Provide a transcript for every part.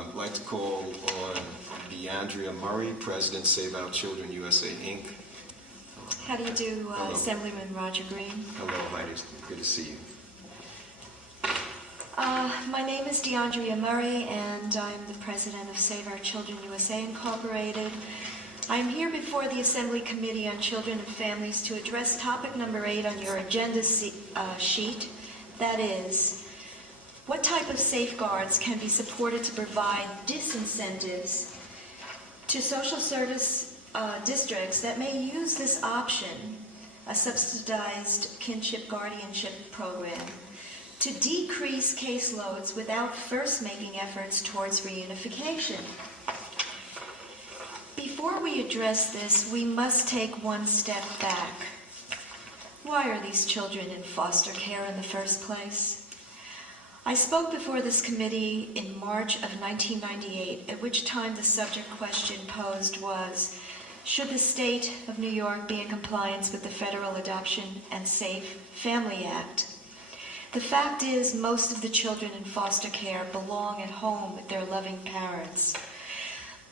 I'd like to call on Dyandria Murray, President Save Our Children USA, Inc. How do you do, Assemblyman Roger Green? Hello, Heidi. Good to see you. My name is Dyandria Murray, and I'm the President of Save Our Children USA, Incorporated. I'm here before the Assembly Committee on Children and Families to address topic number 8 on your agenda sheet. That is, what type of safeguards can be supported to provide disincentives to social service districts that may use this option, a subsidized kinship guardianship program, to decrease caseloads without first making efforts towards reunification? Before we address this, we must take one step back. Why are these children in foster care in the first place? I spoke before this committee in March of 1998, at which time the subject question posed was, should the state of New York be in compliance with the Federal Adoption and Safe Family Act? The fact is, most of the children in foster care belong at home with their loving parents.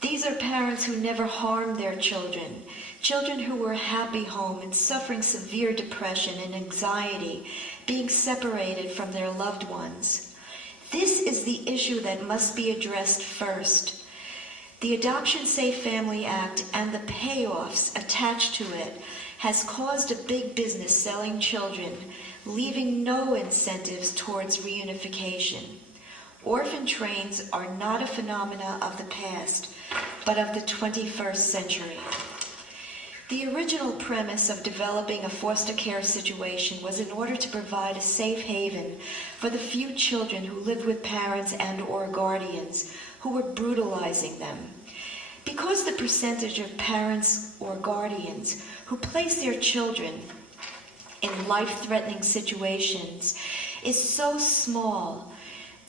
These are parents who never harmed their children, children who were happy home and suffering severe depression and anxiety, being separated from their loved ones. This is the issue that must be addressed first. The Adoption Safe Family Act and the payoffs attached to it has caused a big business selling children, leaving no incentives towards reunification. Orphan trains are not a phenomena of the past, but of the 21st century. The original premise of developing a foster care situation was in order to provide a safe haven for the few children who lived with parents and/or guardians who were brutalizing them. Because the percentage of parents or guardians who place their children in life-threatening situations is so small,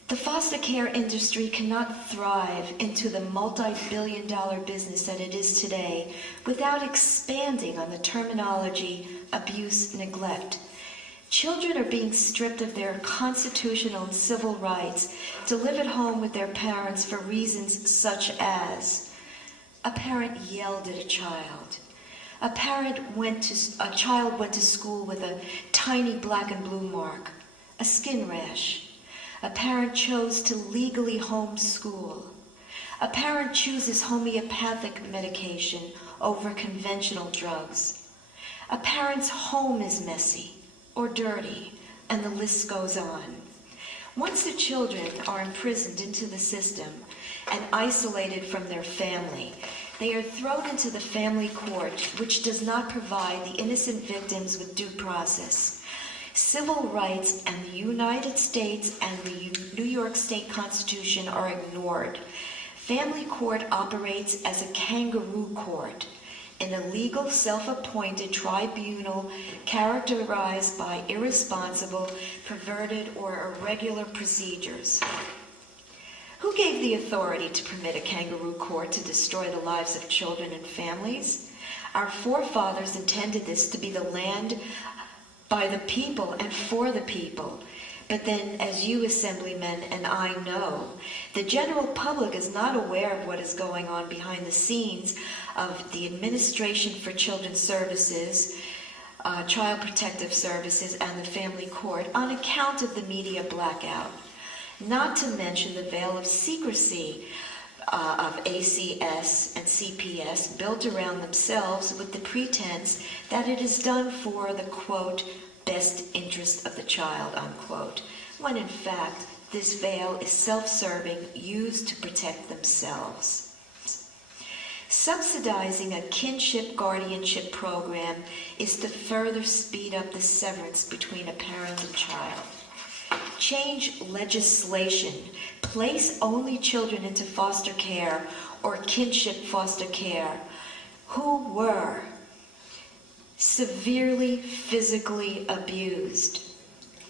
the foster care industry cannot thrive into the multi-billion-dollar business that it is today without expanding on the terminology abuse, neglect. Children are being stripped of their constitutional and civil rights to live at home with their parents for reasons such as a parent yelled at a child, a child went to school with a tiny black and blue mark, a skin rash. A parent chose to legally homeschool. A parent chooses homeopathic medication over conventional drugs. A parent's home is messy or dirty, and the list goes on. Once the children are imprisoned into the system and isolated from their family, they are thrown into the family court, which does not provide the innocent victims with due process. Civil rights and the United States and the New York State Constitution are ignored. Family court operates as a kangaroo court, an illegal self-appointed tribunal characterized by irresponsible, perverted, or irregular procedures. Who gave the authority to permit a kangaroo court to destroy the lives of children and families? Our forefathers intended this to be the land by the people and for the people. But then, as you assemblymen and I know, the general public is not aware of what is going on behind the scenes of the Administration for Children's Services, Child Protective Services, and the Family Court on account of the media blackout. Not to mention the veil of secrecy of ACS and CPS built around themselves with the pretense that it is done for the, quote, best interest of the child, unquote, when in fact this veil is self-serving, used to protect themselves. Subsidizing a kinship guardianship program is to further speed up the severance between a parent and child. Change legislation, place only children into foster care or kinship foster care who were severely physically abused,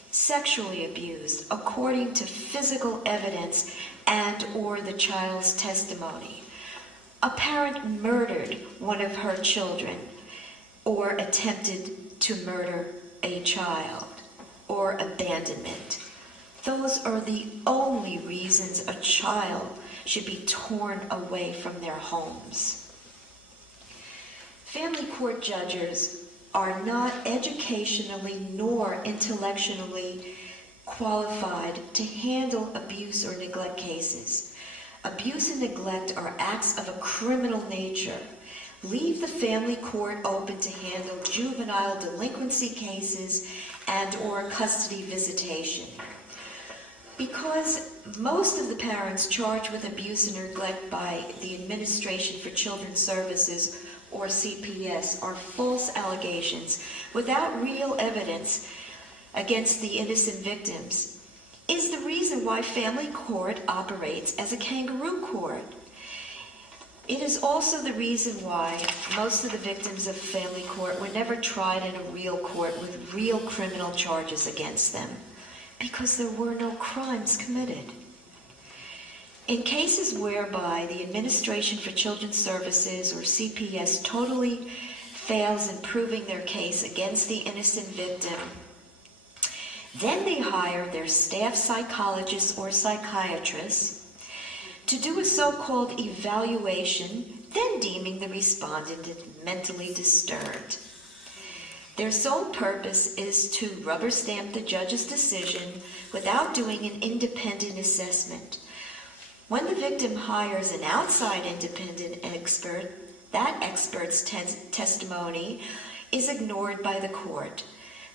sexually abused, according to physical evidence and or the child's testimony. A parent murdered one of her children or attempted to murder a child, or abandonment. Those are the only reasons a child should be torn away from their homes. Family court judges are not educationally nor intellectually qualified to handle abuse or neglect cases. Abuse and neglect are acts of a criminal nature. Leave the family court open to handle juvenile delinquency cases and or custody visitation. Because most of the parents charged with abuse and neglect by the Administration for Children's Services, or CPS, are false allegations without real evidence against the innocent victims, is the reason why family court operates as a kangaroo court. It is also the reason why most of the victims of family court were never tried in a real court with real criminal charges against them, because there were no crimes committed. In cases whereby the Administration for Children's Services, or CPS, totally fails in proving their case against the innocent victim, then they hire their staff psychologists or psychiatrists to do a so-called evaluation, then deeming the respondent mentally disturbed. Their sole purpose is to rubber stamp the judge's decision without doing an independent assessment. When the victim hires an outside independent expert, that expert's testimony is ignored by the court.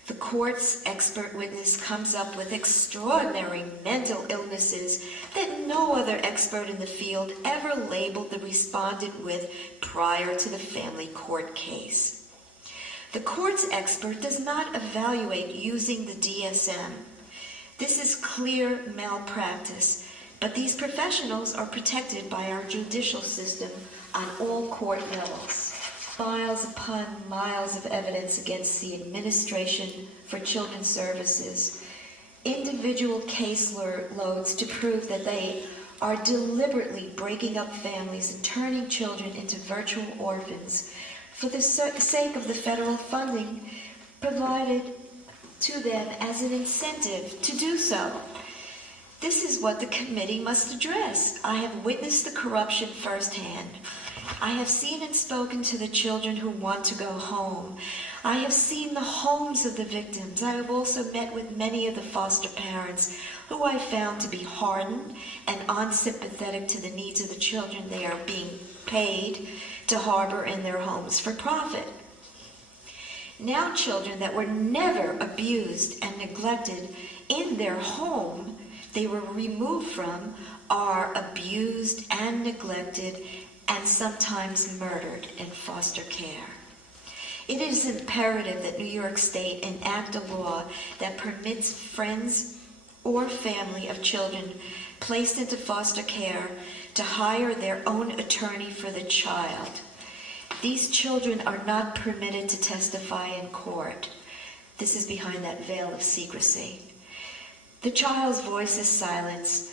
The court's expert witness comes up with extraordinary mental illnesses that no other expert in the field ever labeled the respondent with prior to the family court case. The court's expert does not evaluate using the DSM. This is clear malpractice, but these professionals are protected by our judicial system on all court levels. Miles upon miles of evidence against the Administration for Children's Services, individual case loads to prove that they are deliberately breaking up families and turning children into virtual orphans for the sake of the federal funding provided to them as an incentive to do so. This is what the committee must address. I have witnessed the corruption firsthand. I have seen and spoken to the children who want to go home. I have seen the homes of the victims. I have also met with many of the foster parents who I found to be hardened and unsympathetic to the needs of the children they are being paid to harbor in their homes for profit. Now children that were never abused and neglected in their home they were removed from are abused and neglected and sometimes murdered in foster care. It is imperative that New York State enact a law that permits friends or family of children placed into foster care to hire their own attorney for the child. These children are not permitted to testify in court. This is behind that veil of secrecy. The child's voice is silenced.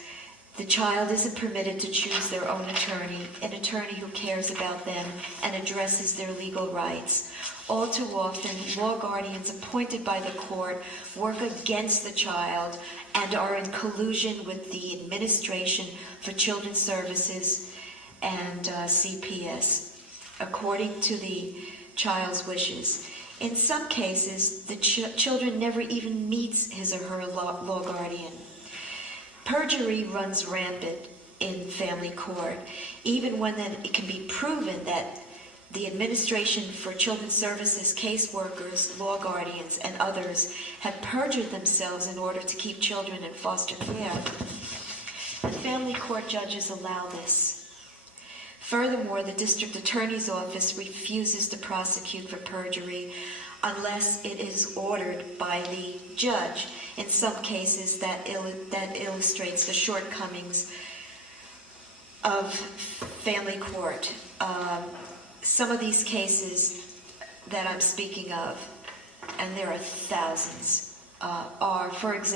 The child isn't permitted to choose their own attorney, an attorney who cares about them and addresses their legal rights. All too often, law guardians appointed by the court work against the child and are in collusion with the Administration for Children's Services and CPS, according to the child's wishes. In some cases, the children never even meets his or her law guardian. Perjury runs rampant in family court, even when it can be proven that the Administration for Children's Services caseworkers, law guardians, and others have perjured themselves in order to keep children in foster care. The family court judges allow this. Furthermore, the district attorney's office refuses to prosecute for perjury unless it is ordered by the judge. In some cases, that illustrates the shortcomings of family court. Some of these cases that I'm speaking of, and there are thousands, are, for example,